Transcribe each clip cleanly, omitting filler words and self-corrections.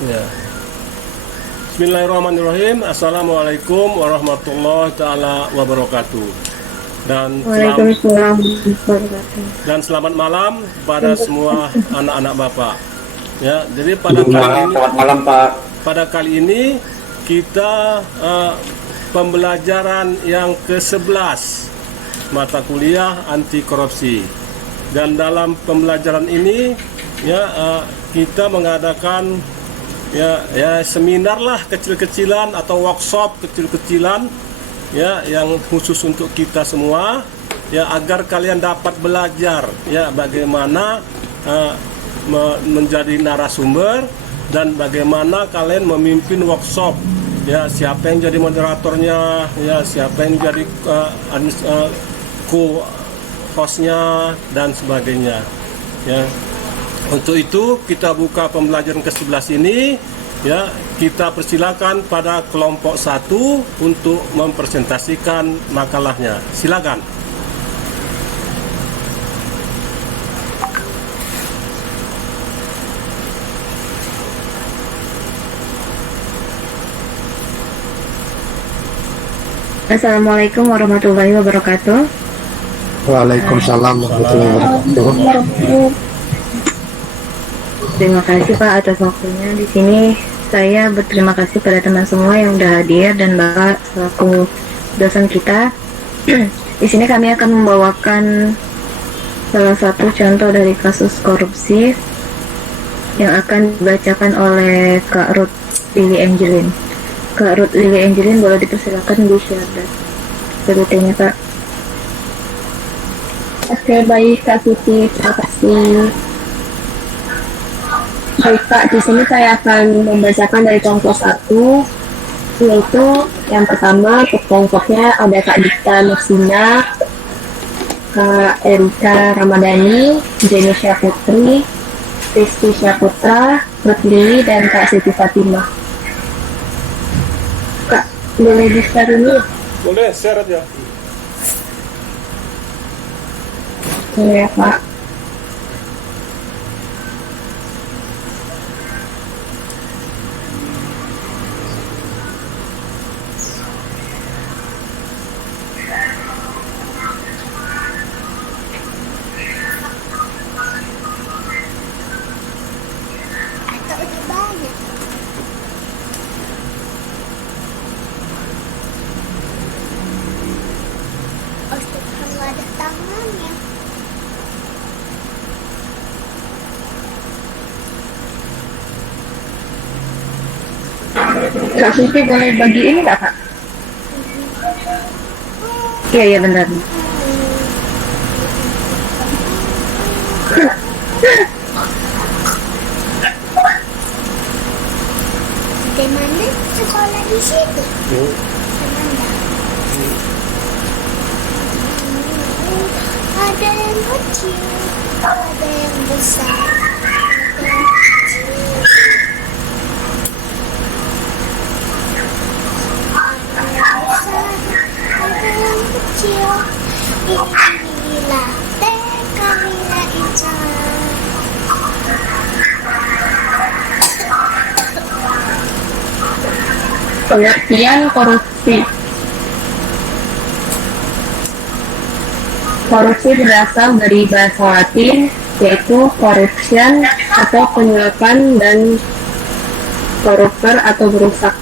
Ya. Bismillahirrahmanirrahim. Assalamualaikum warahmatullahi taala wabarakatuh. Waalaikumsalam warahmatullahi. Dan selamat malam kepada semua anak-anak Bapak. Ya, jadi Selamat malam Pak. pada kali ini kita pembelajaran yang ke-11 mata kuliah anti korupsi. Dan dalam pembelajaran ini kita mengadakan seminar lah kecil-kecilan atau workshop kecil-kecilan yang khusus untuk kita semua agar kalian dapat belajar bagaimana menjadi narasumber dan bagaimana kalian memimpin workshop, siapa yang jadi moderatornya, siapa yang jadi co-hostnya dan sebagainya. Untuk itu kita buka pembelajaran ke-11 ini. Kita persilakan pada kelompok 1 untuk mempresentasikan makalahnya. Silakan. Assalamualaikum warahmatullahi wabarakatuh. Waalaikumsalam warahmatullahi wabarakatuh. Terima kasih Pak atas waktunya. Di sini saya berterima kasih pada teman semua yang sudah hadir dan Bapak selaku dosen kita. Di sini kami akan membawakan salah satu contoh dari kasus korupsi yang akan dibacakan oleh Kak Ruth Lili Angelin. Kak Ruth Lili Angelin, boleh dipersilakan di share PPT-nya Pak. Oke, baik Kak Siti, terima kasih. Baik Pak, di sini saya akan membacakan dari kelompok 1, yaitu yang pertama kelompoknya ada Kak Dita Nursina, Kak Erika Ramadhani, Jenny Syafutri, Rizky Syaputra, Ruth Lili, dan Kak Siti Fatimah. Kak, boleh di-share ini? Boleh, share aja. Boleh ya Pak. Ada tangannya. Kak Siti boleh bagi ini nggak Kak? Iya, iya benar. Bagaimana sekolah di situ? Ada yang kecil, ada yang besar, ada yang kecil. Ada yang kecil. Inilah Kamila Insan. Pengertian korupsi. Korupsi berasal dari bahasa Latin, yaitu corruption atau penyuapan dan corruptor atau berusak.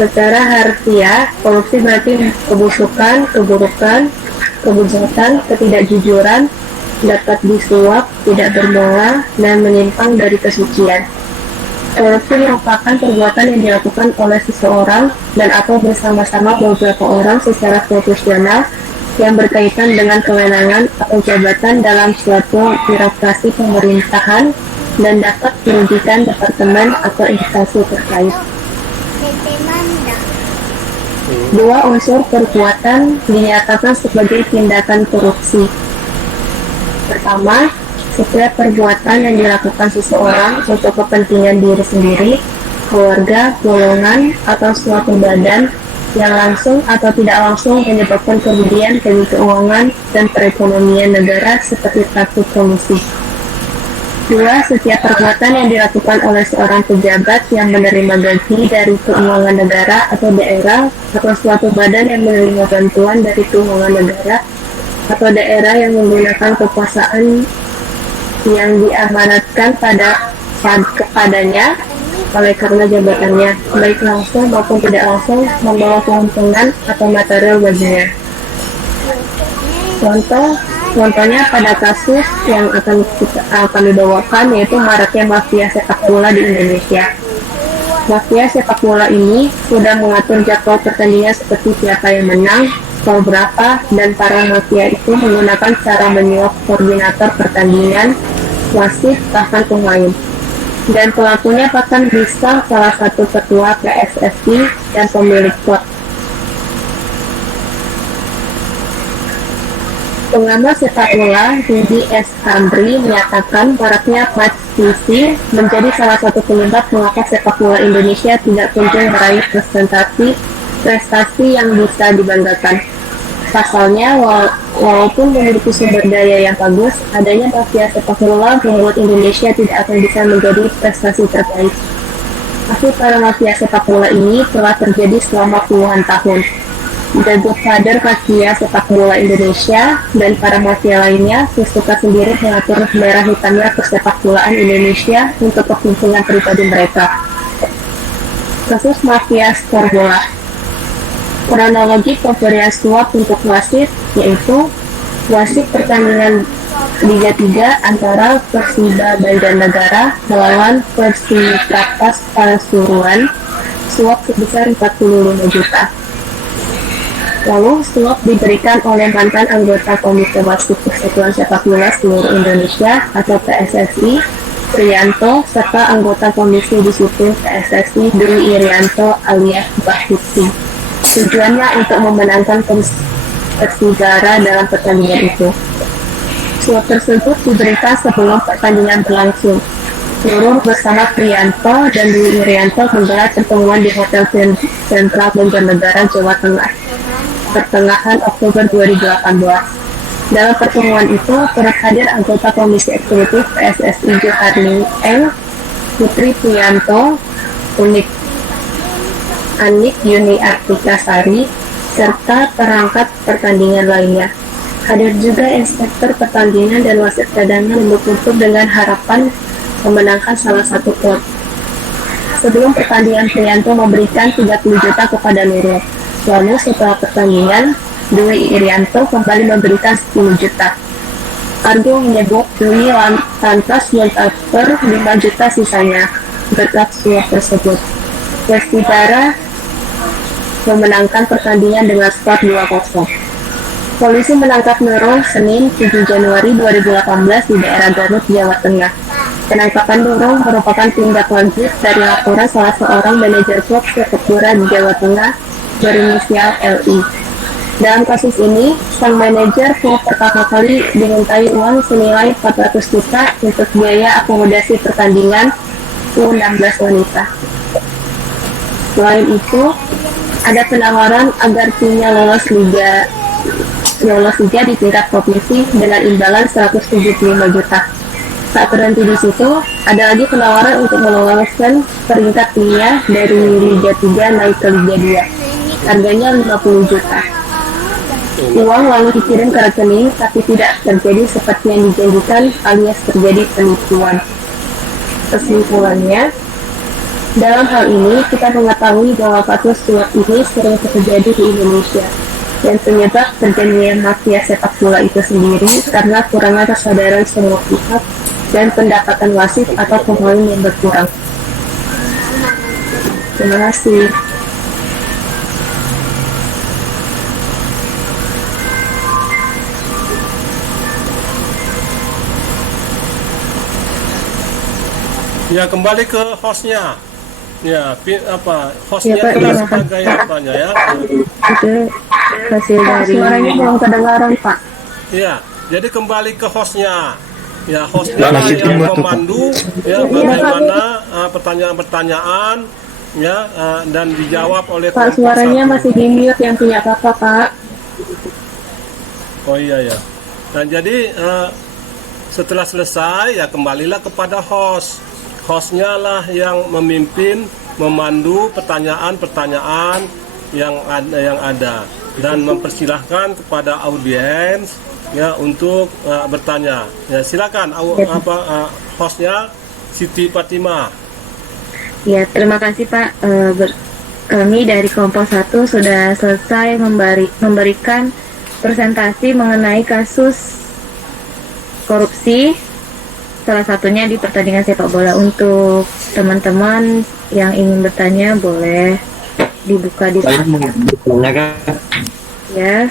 Secara harfiah, korupsi berarti kebusukan, keburukan, kebujatan, ketidakjujuran, dapat disuap, tidak bermoral, dan menyimpang dari kesucian. Korupsi merupakan perbuatan yang dilakukan oleh seseorang dan atau bersama-sama beberapa orang secara profesional yang berkaitan dengan kewenangan atau jabatan dalam suatu birokrasi pemerintahan dan dapat merugikan departemen atau instansi terkait. Dua unsur perbuatan dinyatakan sebagai tindakan korupsi. Pertama, setiap perbuatan yang dilakukan seseorang untuk kepentingan diri sendiri, keluarga, golongan, atau suatu badan yang langsung atau tidak langsung menyebabkan kerugian bagi keuangan dan perekonomian negara seperti praktik kolusi. Dua, setiap perbuatan yang dilakukan oleh seorang pejabat yang menerima gaji dari keuangan negara atau daerah atau suatu badan yang menerima bantuan dari keuangan negara atau daerah yang menggunakan kekuasaan yang diamanatkan kepadanya oleh karena jabatannya, baik langsung maupun tidak langsung, membawa keuntungan atau material baginya. Contohnya pada kasus yang akan dibawakan yaitu maraknya mafia sepak bola di Indonesia. Mafia sepak bola ini sudah mengatur jadwal pertandingan seperti siapa yang menang, skor berapa, dan para mafia itu menggunakan cara menyuap koordinator pertandingan, wasit, bahkan pemain. Dan pelakunya bahkan bisa salah satu ketua PSSI dan pemilik klub. Pengamat sepak bola Rudy S. Kandri menyatakan maraknya match fixing menjadi salah satu penyebab mengapa sepak bola Indonesia tidak kunjung meraih prestasi yang bisa dibanggakan. Pasalnya, walaupun memiliki sumber daya yang bagus, adanya mafia sepak bola membuat Indonesia tidak akan bisa menjadi prestasi terbaik. Tapi para mafia sepak bola ini telah terjadi selama puluhan tahun. The Godfather mafia sepak bola Indonesia dan para mafia lainnya suka sendiri mengatur merah hitamnya persepak bolaan Indonesia untuk kepentingan pribadi mereka. Kasus mafia skor bola. Kronologi pemberian suap untuk wasit yaitu wasit pertandingan Liga 3 antara Persiba Banjarnegara melawan Persikaptas Pasuruan, suap sebesar 45 juta. Lalu suap diberikan oleh mantan anggota Komite Wasit Persatuan Sepak Bola Seluruh Indonesia atau PSSI, Prianto, serta anggota Komisi Disiplin PSSI Dwi Irianto alias Mbah Putih. Tujuannya untuk memenangkan Persibara dalam pertandingan itu. Suap tersebut diberikan sebelum pertandingan berlangsung. Nurul bersama Prianto dan Dwi Irianto menggelar pertemuan di Hotel Sentral Banjarnegara, Jawa Tengah, pertengahan Oktober 2018. Dalam pertemuan itu, turut hadir anggota Komisi Eksekutif PSSI Joharni Eng, Putri Prianto, Anik Yuni Artika Sari, serta perangkat pertandingan lainnya. Hadir juga inspektur pertandingan dan wasit cadangan yang berkumpul dengan harapan memenangkan salah satu klub. Sebelum pertandingan, Prianto memberikan 30 juta kepada Nurul. Lalu setelah pertandingan, Dwi Irianto kembali memberikan 10 juta. Argo menyebut Dwi lantas mentransfer 5 juta sisanya berkat suap tersebut. Persibara memenangkan pertandingan dengan skor 2-0. Polisi menangkap Nurul Senin 7 Januari 2018 di daerah Garut, Jawa Tengah. Penangkapan Nurul merupakan tindak lanjut dari laporan salah seorang manajer klub sepak bola di Jawa Tengah berinisial LI. Dalam kasus ini, sang manajer klub pertama kali dimintai uang senilai 400 juta untuk biaya akomodasi pertandingan U16 wanita. Selain itu, ada penawaran agar timnya lolos liga di tingkat provinsi dengan imbalan 175 juta. Tak berhenti di situ, ada lagi penawaran untuk meloloskan peringkat timnya dari Liga 3 naik ke Liga 2. Harganya 50 juta. Uang lalu dikirim ke rekening, tapi tidak terjadi seperti yang dijanjikan alias terjadi penipuan. Kesimpulannya, dalam hal ini kita mengetahui bahwa kasus suap ini sering terjadi di Indonesia. Dan penyebab terjadinya mafia sepak bola itu sendiri karena kurangnya kesadaran semua pihak dan pendapatan wasit atau pemain yang berkurang. Terima kasih. Ya, kembali ke hostnya. Ya, hostnya Ya, Pak, itu terima sebagai apanya ya? Itu hasil dari suaranya belum kedengaran, Pak. Ya, jadi kembali ke hostnya. Ya, hostnya Masih yang tunggu tuh, Pak. memandu ya bagaimana pertanyaan-pertanyaan ya dan dijawab oleh Pak, kelompok suaranya satu. masih di mute yang punya kakak, Pak. Oh iya ya. Dan jadi setelah selesai ya kembalilah kepada hostnya lah yang memimpin, memandu pertanyaan-pertanyaan yang ada dan mempersilahkan kepada audiens ya untuk bertanya. Ya silakan hostnya Siti Fatimah. Ya, terima kasih Pak. Kami dari kelompok 1 sudah selesai memberikan presentasi mengenai kasus korupsi, salah satunya di pertandingan sepak bola. Untuk teman-teman yang ingin bertanya boleh dibuka di Saya mau bertanya kan? ya.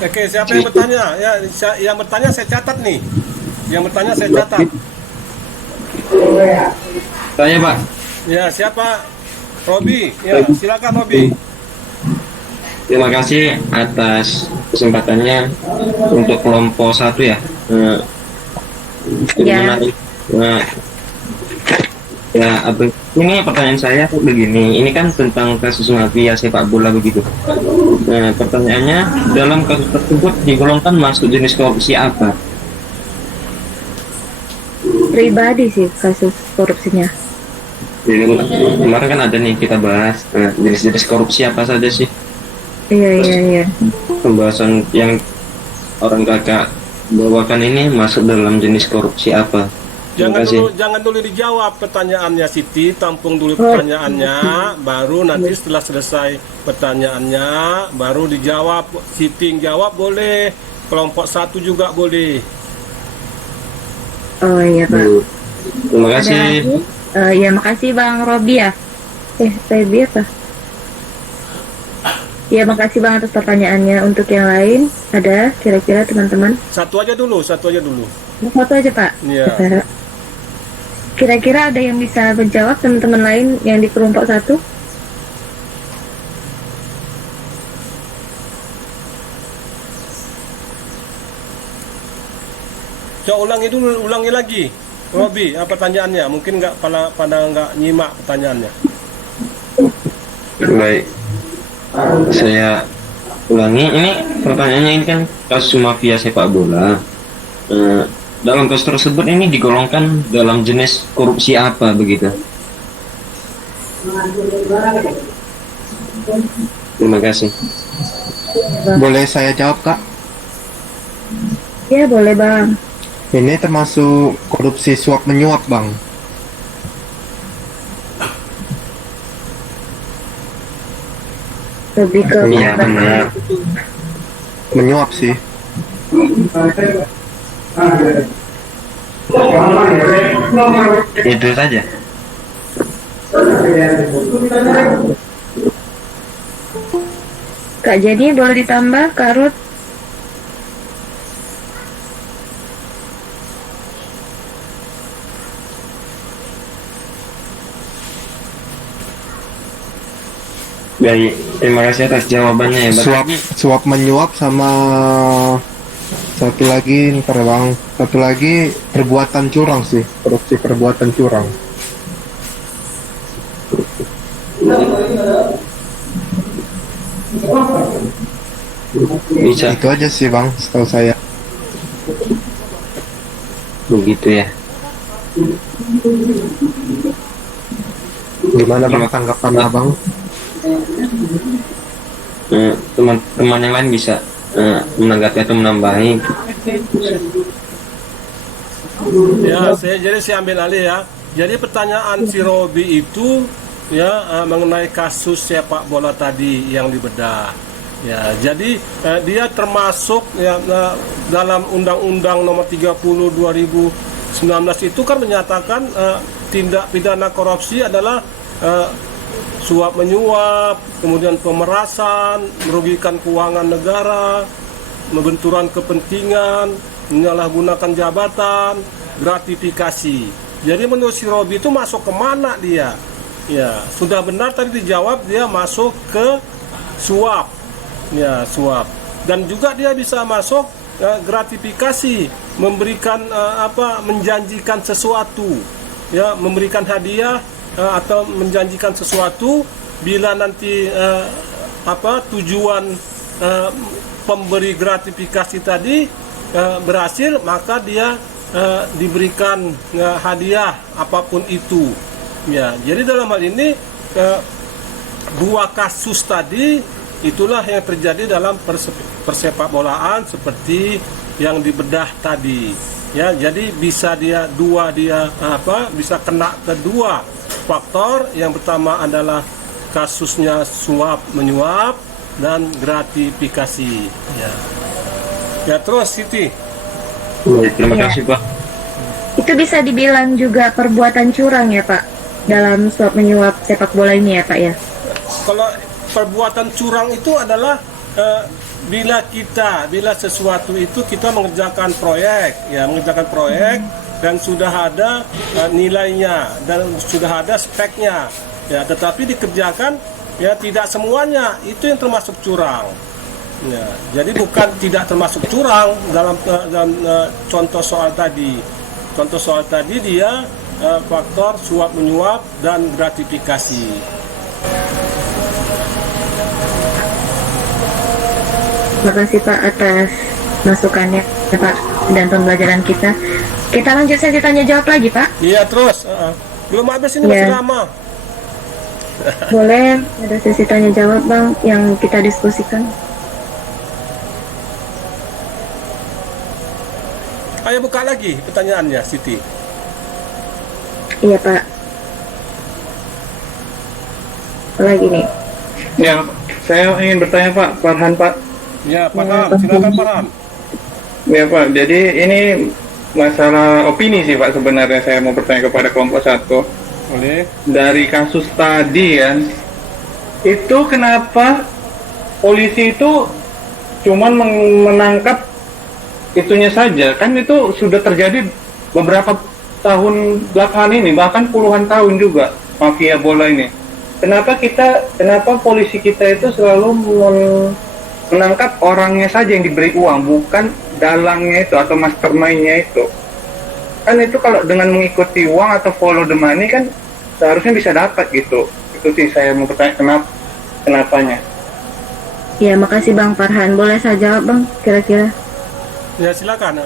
Oke, siapa yang bertanya? Ya, yang bertanya saya catat nih. Yang bertanya saya catat. Saya Pak. Ya, siapa? Robi. Ya, silakan Robi. Terima kasih atas kesempatannya untuk kelompok 1 ya. Ya. Ini pertanyaan saya begini. Ini kan tentang kasus mafia sepak bola begitu. Nah, pertanyaannya, dalam kasus tersebut digolongkan masuk jenis korupsi apa? Pribadi sih kasus korupsinya. Jadi, kemarin kan ada nih kita bahas jenis-jenis korupsi apa saja sih? Iya. Pembahasan yang orang kakak bawakan ini masuk dalam jenis korupsi apa? Terima kasih. Jangan dulu dijawab pertanyaannya Siti, tampung dulu pertanyaannya, baru nanti setelah selesai pertanyaannya baru dijawab. Siti jawab boleh, kelompok 1 juga boleh. Oh iya Pak. Terima kasih. Ya makasih Bang Robi ya. Robi apa? Ya makasih Bang atas pertanyaannya. Untuk yang lain ada kira-kira teman-teman? Satu aja dulu. Satu aja Pak. Iya. Kira-kira ada yang bisa menjawab teman-teman lain yang di kelompok 1? Coba ulangi lagi. Robi, apa pertanyaannya? Mungkin pada nggak nyimak pertanyaannya. Baik. Saya ulangi. Ini pertanyaannya, ini kan kasus mafia sepak bola. Dalam kasus tersebut ini digolongkan dalam jenis korupsi apa begitu? Terima kasih. Boleh saya jawab, Kak? Ya boleh Bang. Ini termasuk korupsi suap menyuap, Bang. Lebih ke Iya benar. Menyuap sih. Itu saja. Kak Jenny boleh ditambah Kak Ruth? Baik, terima kasih atas jawabannya ya. Suap menyuap sama satu lagi, ntar Bang. Satu lagi perbuatan curang sih, korupsi perbuatan curang. Bisa Itu aja sih, Bang, setahu saya. begitu ya. Gimana Bang tanggapan Abang? Teman-teman yang lain bisa menanggapi atau menambahi. Ya, saya ambil alih ya. Jadi pertanyaan si Robi itu ya mengenai kasus sepak bola tadi yang dibedah. Ya, jadi dia termasuk ya dalam Undang-Undang Nomor 30 2019 itu kan menyatakan tindak pidana korupsi adalah suap menyuap, kemudian pemerasan, merugikan keuangan negara, membenturan kepentingan, menyalahgunakan jabatan, gratifikasi. Jadi menurut si Robi itu masuk kemana dia? Ya, sudah benar tadi dijawab, dia masuk ke suap. Ya, suap. Dan juga dia bisa masuk gratifikasi, memberikan menjanjikan sesuatu. Ya, memberikan hadiah atau menjanjikan sesuatu bila nanti tujuan pemberi gratifikasi tadi berhasil, maka dia diberikan hadiah apapun itu. Ya, jadi dalam hal ini dua kasus tadi itulah yang terjadi dalam persepak bolaan seperti yang dibedah tadi. Ya, jadi bisa bisa kena kedua faktor. Yang pertama adalah kasusnya suap menyuap dan gratifikasi. Ya terus Siti. Terima kasih Pak. Itu bisa dibilang juga perbuatan curang ya Pak, dalam suap menyuap sepak bola ini ya Pak ya? Kalau perbuatan curang itu adalah bila sesuatu itu kita mengerjakan proyek dan sudah ada nilainya dan sudah ada speknya, ya, tetapi dikerjakan ya tidak semuanya, itu yang termasuk curang. Ya, jadi bukan tidak termasuk curang dalam contoh soal tadi. Contoh soal tadi dia faktor suap menyuap dan gratifikasi. Terima kasih Pak atas masukannya ya, Pak, dan pembelajaran kita. Kita lanjut sesi tanya jawab lagi Pak. Iya terus, belum habis ini Ya. masih lama. Boleh ada sesi tanya jawab Bang yang kita diskusikan. Ayo buka lagi pertanyaannya Siti. Iya Pak. Lagi nih. Ya, saya ingin bertanya Pak, Farhan Pak. Ya Farhan, silakan Farhan. Ya Pak, jadi ini masalah opini sih Pak sebenarnya, saya mau bertanya kepada kelompok satu. Boleh. Dari kasus tadi ya, itu kenapa polisi itu cuman menangkap itunya saja? Kan itu sudah terjadi beberapa tahun belakangan ini, bahkan puluhan tahun juga mafia bola ini. Kenapa polisi kita itu selalu menangkap orangnya saja yang diberi uang, bukan dalangnya itu atau mastermind-nya itu? Kan itu kalau dengan mengikuti uang atau follow the money kan seharusnya bisa dapat gitu. Itu sih saya mau bertanya kenapanya. Ya makasih Bang Farhan. Boleh saya jawab Bang kira-kira? Ya silakan.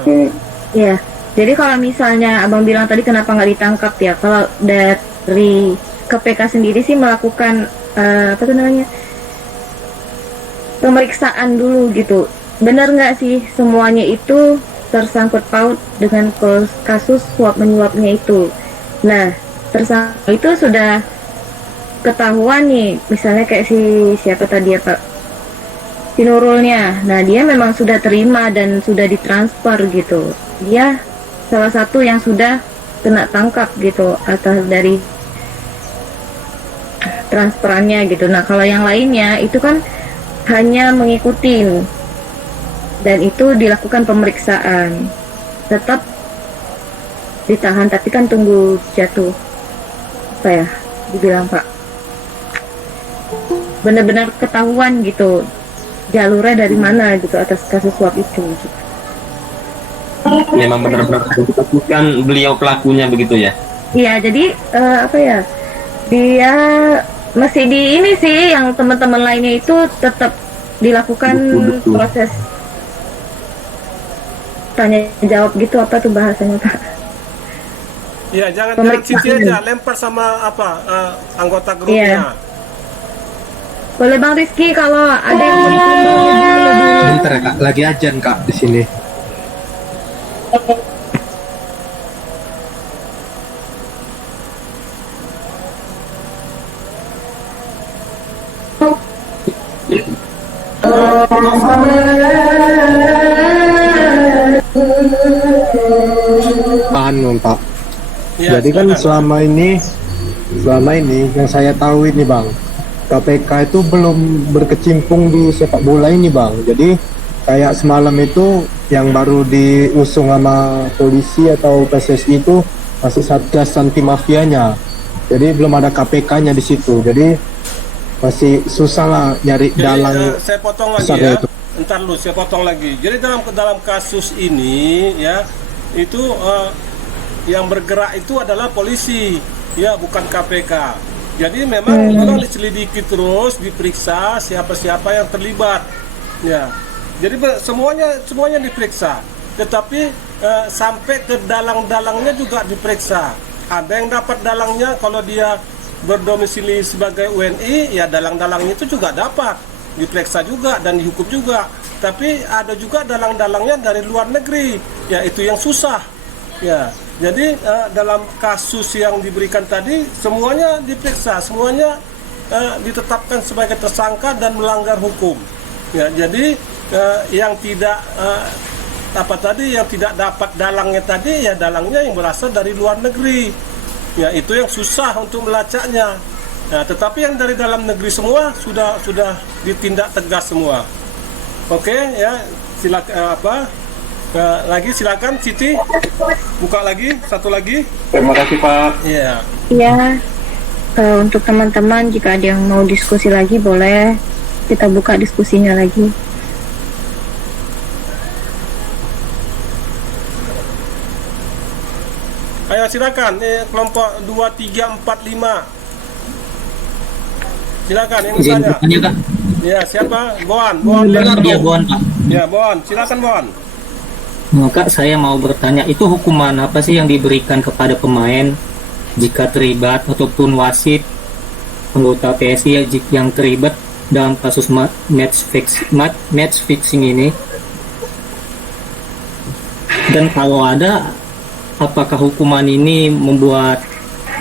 Ya, jadi kalau misalnya Abang bilang tadi kenapa nggak ditangkap ya? Kalau dari KPK sendiri sih melakukan pemeriksaan dulu gitu. Benar nggak sih semuanya itu tersangkut paut dengan kasus suap menyuapnya itu? Nah, tersangka itu sudah ketahuan nih, misalnya kayak siapa tadi ya Pak? Si Nurulnya. Nah, dia memang sudah terima dan sudah ditransfer gitu. Dia salah satu yang sudah kena tangkap gitu atas dari transferannya gitu. Nah, kalau yang lainnya itu kan hanya mengikuti dan itu dilakukan pemeriksaan. Tetap ditahan tapi kan tunggu jatuh. Apa ya? Dibilang Pak. Benar-benar ketahuan gitu. Jalurnya dari mana gitu atas kasus suap itu gitu. Memang benar-benar bukan beliau pelakunya begitu ya? Iya, jadi dia masih di ini sih, yang teman-teman lainnya itu tetap dilakukan Betul. proses tanya jawab gitu, apa tuh bahasanya Pak? Ya jangan Pemeriksaan. Siti aja lempar sama anggota grupnya. Iya. Boleh Bang Rizky kalau ada yang mau ditambah. Bentar ya Kak, lagi ajan Kak di sini. Pak. Ya, Jadi kan silakan. selama ini yang saya tahu ini Bang, KPK itu belum berkecimpung di sepak bola ini Bang. Jadi kayak semalam itu yang baru diusung sama polisi atau PSSI itu masih Satgas anti mafianya. Jadi belum ada KPK-nya di situ. Jadi masih susah lah nyari Jadi, dalang saya potong lagi besarnya ya. itu. Entar lu, saya potong lagi. Jadi dalam kasus ini ya, itu yang bergerak itu adalah polisi, ya bukan KPK. Jadi memang tolong diselidiki terus, diperiksa siapa-siapa yang terlibat. Ya, Jadi semuanya diperiksa. Tetapi sampai ke dalang-dalangnya juga diperiksa. Ada yang dapat dalangnya kalau dia berdomisili sebagai WNI, ya dalang-dalangnya itu juga dapat diperiksa juga dan dihukum juga. Tapi ada juga dalang-dalangnya dari luar negeri, ya itu yang susah. Ya, jadi dalam kasus yang diberikan tadi semuanya diperiksa, semuanya ditetapkan sebagai tersangka dan melanggar hukum. Ya, jadi yang tidak yang tidak dapat dalangnya tadi, ya dalangnya yang berasal dari luar negeri. Ya, itu yang susah untuk melacaknya. Nah, tetapi yang dari dalam negeri semua sudah ditindak tegas semua. Oke, ya silakan lagi silakan Siti buka lagi satu lagi. Terima kasih Pak. Iya. Ya, untuk teman-teman jika ada yang mau diskusi lagi boleh kita buka diskusinya lagi. Ayo silakan kelompok 2, 3, 4, 5. Silakan yang Izin bertanya. bertanya, Kak. Ya, siapa? Boan Iya, Leonardo. Boan, Kak. Ya, Boan, silakan Boan. Kak, saya mau bertanya, itu hukuman apa sih yang diberikan kepada pemain jika terlibat ataupun wasit anggota PSI yang terlibat dalam kasus match fixing ini? Dan kalau ada, apakah hukuman ini membuat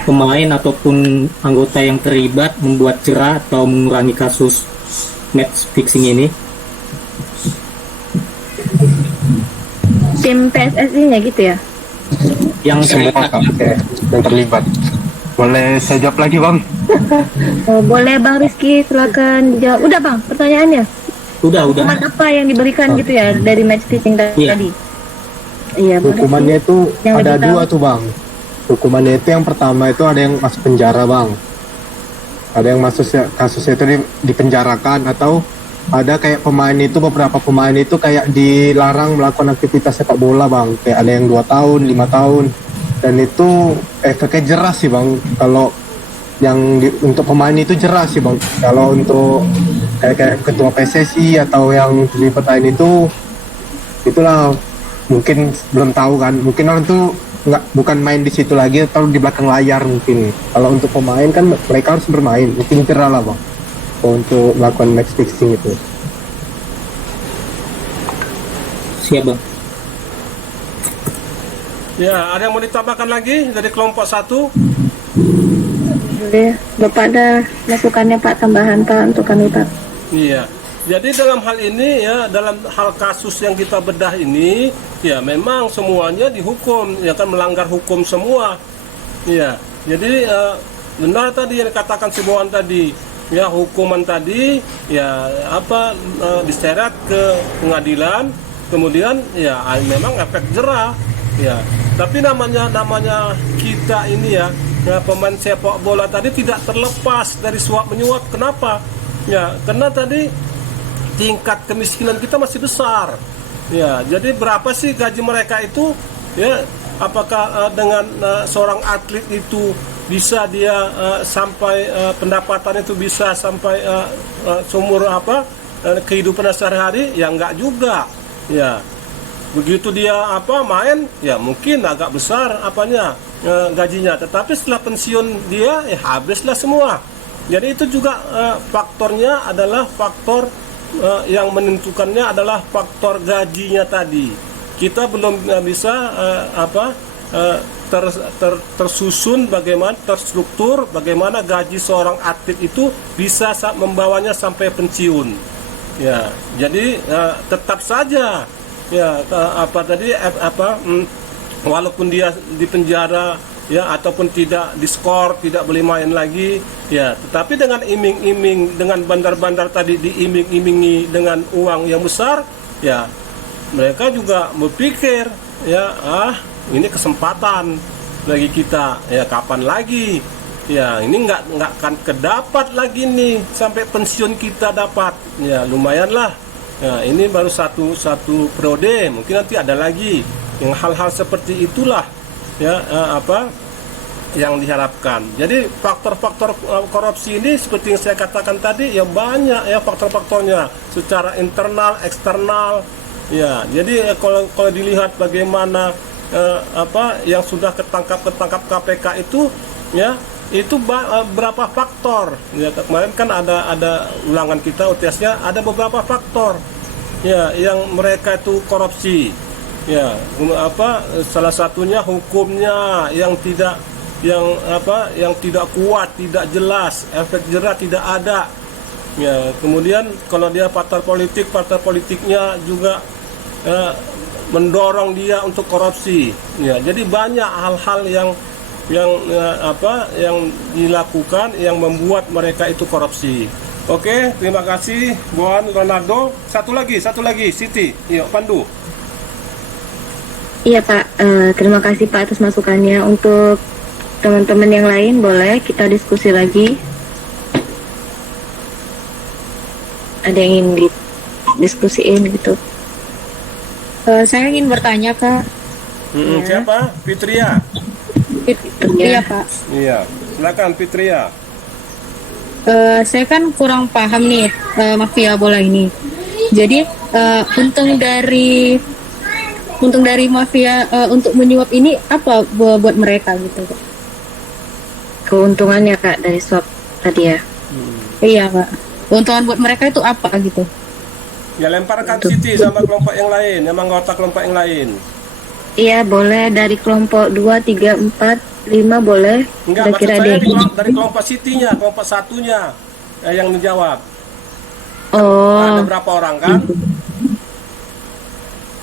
pemain ataupun anggota yang terlibat membuat jerah atau mengurangi kasus match fixing ini? Tim PSSI-nya gitu ya? Yang Semua terlibat. Kak, oke, yang terlibat. Boleh saya jawab lagi Bang? Oh, boleh Bang Rizky, silakan dijawab. Udah Bang, pertanyaannya. Udah. Hukuman apa yang diberikan gitu ya dari match fixing Iya. tadi? Iya, Bang Hukumannya Rizky. itu Yang ada lebih tahu. dua tuh Bang. Hukumannya itu yang pertama itu ada yang masuk penjara Bang. Ada yang kasusnya itu dipenjarakan, atau ada kayak beberapa pemain itu kayak dilarang melakukan aktivitas sepak bola Bang. Kayak ada yang 2 tahun, 5 tahun. Dan itu efeknya jerah sih Bang. Kalau untuk pemain itu jerah sih Bang. Kalau untuk kayak ketua PSSI atau yang terlibat lain itu, itulah mungkin belum tahu kan. Mungkin orang tuh bukan main di situ lagi atau di belakang layar mungkin. Kalau untuk pemain kan mereka harus bermain, mungkin jerah lah Bang untuk melakukan match fixing itu. Siap, Bang. Ya, ada yang mau ditambahkan lagi dari kelompok 1? Boleh, Bapak ada masukannya Pak, tambahan Pak untuk kami Pak. Iya. Jadi dalam hal ini ya, dalam hal kasus yang kita bedah ini, ya memang semuanya dihukum, ya kan melanggar hukum semua. Iya. Jadi benar tadi yang dikatakan si Boan tadi, ya hukuman tadi ya diseret ke pengadilan, kemudian ya memang efek jerah. Ya. Tapi namanya kita ini ya pemain sepak bola tadi tidak terlepas dari suap menyuap. Kenapa? Ya, karena tadi tingkat kemiskinan kita masih besar. Ya, jadi berapa sih gaji mereka itu? Ya, apakah dengan seorang atlet itu bisa dia sampai pendapatan itu bisa sampai seumur kehidupan sehari-hari? Ya enggak juga. Ya. Begitu dia main, ya mungkin agak besar gajinya, tetapi setelah pensiun dia habislah semua. Jadi itu juga faktornya adalah faktor yang menentukannya adalah faktor gajinya tadi. Kita belum bisa tersusun bagaimana terstruktur bagaimana gaji seorang atlet itu bisa membawanya sampai pensiun. Ya, jadi tetap saja ya walaupun dia di penjara ya ataupun tidak diskor, tidak boleh main lagi ya, tetapi dengan iming-iming, dengan bandar-bandar tadi diiming-imingi dengan uang yang besar ya, mereka juga berpikir ya ini kesempatan bagi kita ya, kapan lagi ya, ini nggak akan kedapat lagi nih sampai pensiun kita dapat ya, lumayanlah. Nah, ini baru satu periode, mungkin nanti ada lagi yang hal-hal seperti itulah ya yang diharapkan. Jadi faktor-faktor korupsi ini seperti yang saya katakan tadi ya banyak ya faktor-faktornya secara internal, eksternal. Ya, jadi kalau dilihat bagaimana yang sudah ketangkap KPK itu ya itu berapa faktor. Ya, kemarin kan ada ulangan kita UTS-nya ada beberapa faktor ya yang mereka itu korupsi. Ya, salah satunya hukumnya yang tidak kuat, tidak jelas, efek jerah tidak ada. Ya, kemudian kalau dia partai politiknya juga mendorong dia untuk korupsi. Ya, jadi banyak hal-hal yang dilakukan yang membuat mereka itu korupsi. Oke, terima kasih Buan Ronaldo. Satu lagi Siti. Yuk, Pandu. Iya Pak, terima kasih Pak atas masukannya. Untuk teman-teman yang lain boleh kita diskusi lagi. Ada yang ingin diskusiin gitu? Saya ingin bertanya Kak. Siapa? Fitria. Iya Pak. Iya, silakan Fitria. Saya kan kurang paham nih mafia bola ini. Jadi untung dari mafia untuk menyuap ini apa buat mereka gitu Kak? Keuntungannya Kak dari swap tadi ya? Iya Kak. Keuntungan buat mereka itu apa gitu? Ya lemparkan Siti sama kelompok yang lain, emang anggota kelompok yang lain. Iya boleh dari kelompok 2, 3, 4, 5 boleh. Enggak, maksud Kira-kira saya deh. dari kelompok Sitinya, kelompok satunya yang menjawab. Oh, Ada berapa orang kan?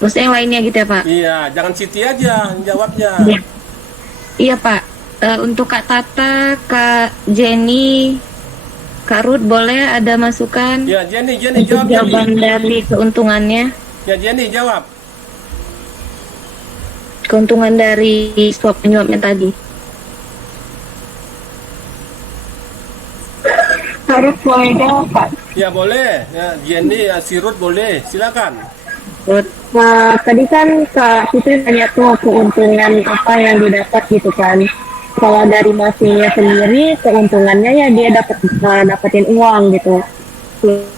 maksudnya yang lainnya gitu ya Pak? Iya, jangan Siti aja yang jawabnya. Iya Pak. Untuk Kak Tata, Kak Jenny, Kak Ruth boleh ada masukan Ya, Jenny untuk jawab jawaban Jenny. dari keuntungannya? Ya, Jenny jawab. Keuntungan dari swap penyuapnya tadi. Harus boleh jawab Pak. Ya boleh. Ya, Jenny, si Ruth boleh. Silakan. Nah, tadi kan Kak Fitri tanya tuh keuntungan apa yang didapat gitu kan. Kalau dari masingnya sendiri keuntungannya ya dia dapetin uang gitu.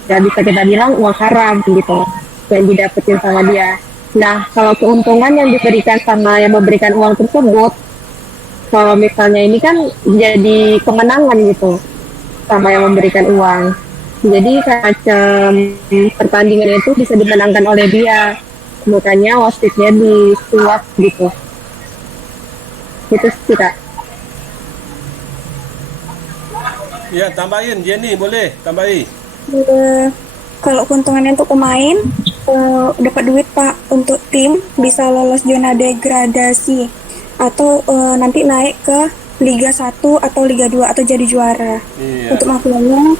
Ya bisa kita bilang uang haram gitu yang didapetin sama dia. Nah, kalau keuntungan yang diberikan sama yang memberikan uang tersebut, kalau misalnya ini kan jadi kemenangan gitu sama yang memberikan uang. Jadi semacam pertandingan itu bisa dimenangkan oleh dia. Makanya wasitnya disuap gitu. Itu sih Kak. Ya, tambahin Jenny, boleh tambahin. Kalau keuntungannya untuk pemain dapat duit Pak, untuk tim bisa lolos zona degradasi atau nanti naik ke Liga 1 atau Liga 2 atau jadi juara. Iya. Untuk mafianya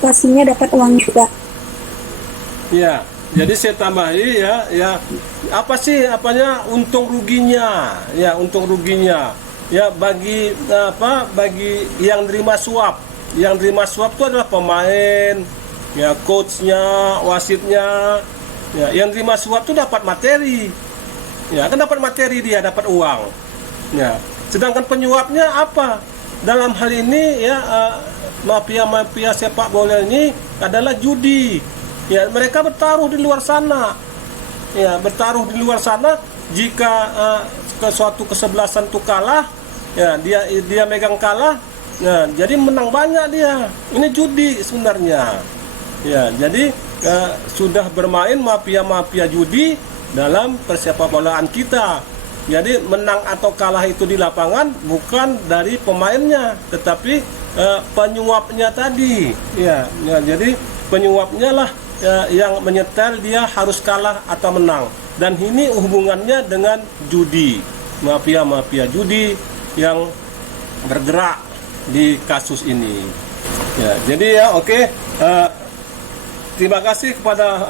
pastinya dapat uang juga. Iya. Jadi saya tambahi ya apa sih untung ruginya? Ya, untung ruginya. Ya bagi yang nerima suap. Yang nerima suap itu adalah pemain, ya coachnya, wasitnya. Ya, yang nerima suap itu dapat materi. Ya, kan dapat materi dia, dapat uang. Ya. Sedangkan penyuapnya apa? Dalam hal ini ya mafia sepak bola ini adalah judi. Ya, mereka bertaruh di luar sana. Ya, bertaruh di luar sana jika ke suatu kesebelasan itu kalah, ya dia megang kalah. Nah, jadi menang banyak dia. Ini judi sebenarnya. Ya, jadi sudah bermain mafia judi dalam persepak bolaan kita. Jadi menang atau kalah itu di lapangan bukan dari pemainnya, tetapi penyuapnya tadi. Ya, jadi penyuapnya lah yang menyetel dia harus kalah atau menang. Dan ini hubungannya dengan judi, mafia judi yang bergerak di kasus ini. Ya, jadi ya oke. Terima kasih kepada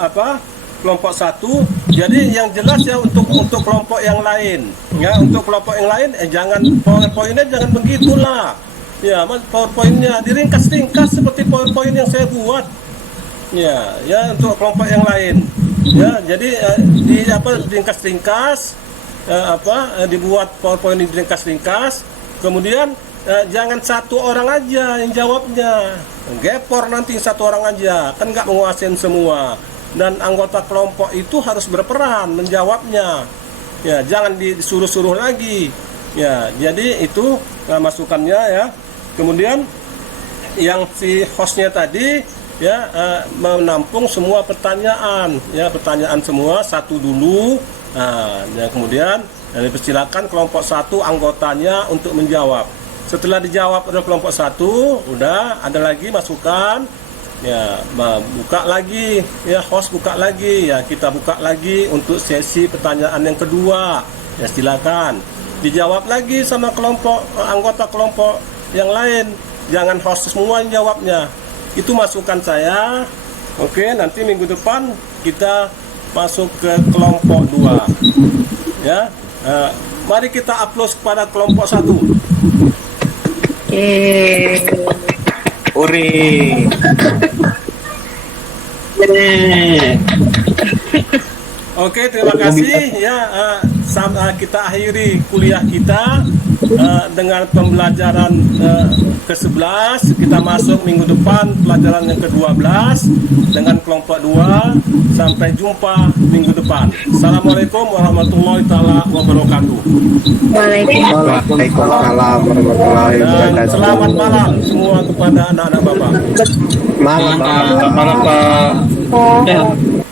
kelompok satu. Jadi yang jelas ya untuk kelompok yang lain, ya untuk kelompok yang lain jangan PowerPoint-nya jangan begitulah. Ya, PowerPoint-nya diringkas-ringkas seperti PowerPoint yang saya buat. Ya untuk kelompok yang lain. Ya, jadi diringkas-ringkas dibuat PowerPoint diringkas-ringkas Kemudian jangan satu orang aja yang jawabnya, gepor nanti satu orang aja, kan nggak menguasain semua. Dan anggota kelompok itu harus berperan menjawabnya. Ya, jangan disuruh-suruh lagi. Ya, jadi itu masukannya ya. Kemudian yang si hostnya tadi ya menampung semua pertanyaan, ya pertanyaan semua satu dulu. Nah, ya, kemudian dipersilakan kelompok satu anggotanya untuk menjawab. Setelah dijawab oleh kelompok satu, udah ada lagi masukan, ya buka lagi, ya host buka lagi, ya kita buka lagi untuk sesi pertanyaan yang kedua. Ya silakan dijawab lagi sama kelompok anggota kelompok yang lain. Jangan host semua yang jawabnya. Itu masukan saya. Oke, nanti minggu depan kita masuk ke kelompok 2. Ya. Mari kita upload kepada kelompok 1. Uri. Oke, terima kasih ya. Kita akhiri kuliah kita dengan pembelajaran ke-11. Kita masuk minggu depan pelajaran yang ke-12 dengan kelompok 2. Sampai jumpa minggu depan. Assalamualaikum warahmatullahi taala wabarakatuh. Waalaikumsalam warahmatullahi Dan wabarakatuh. selamat malam semua kepada anak-anak Bapak. Malam. Selamat malam Pak.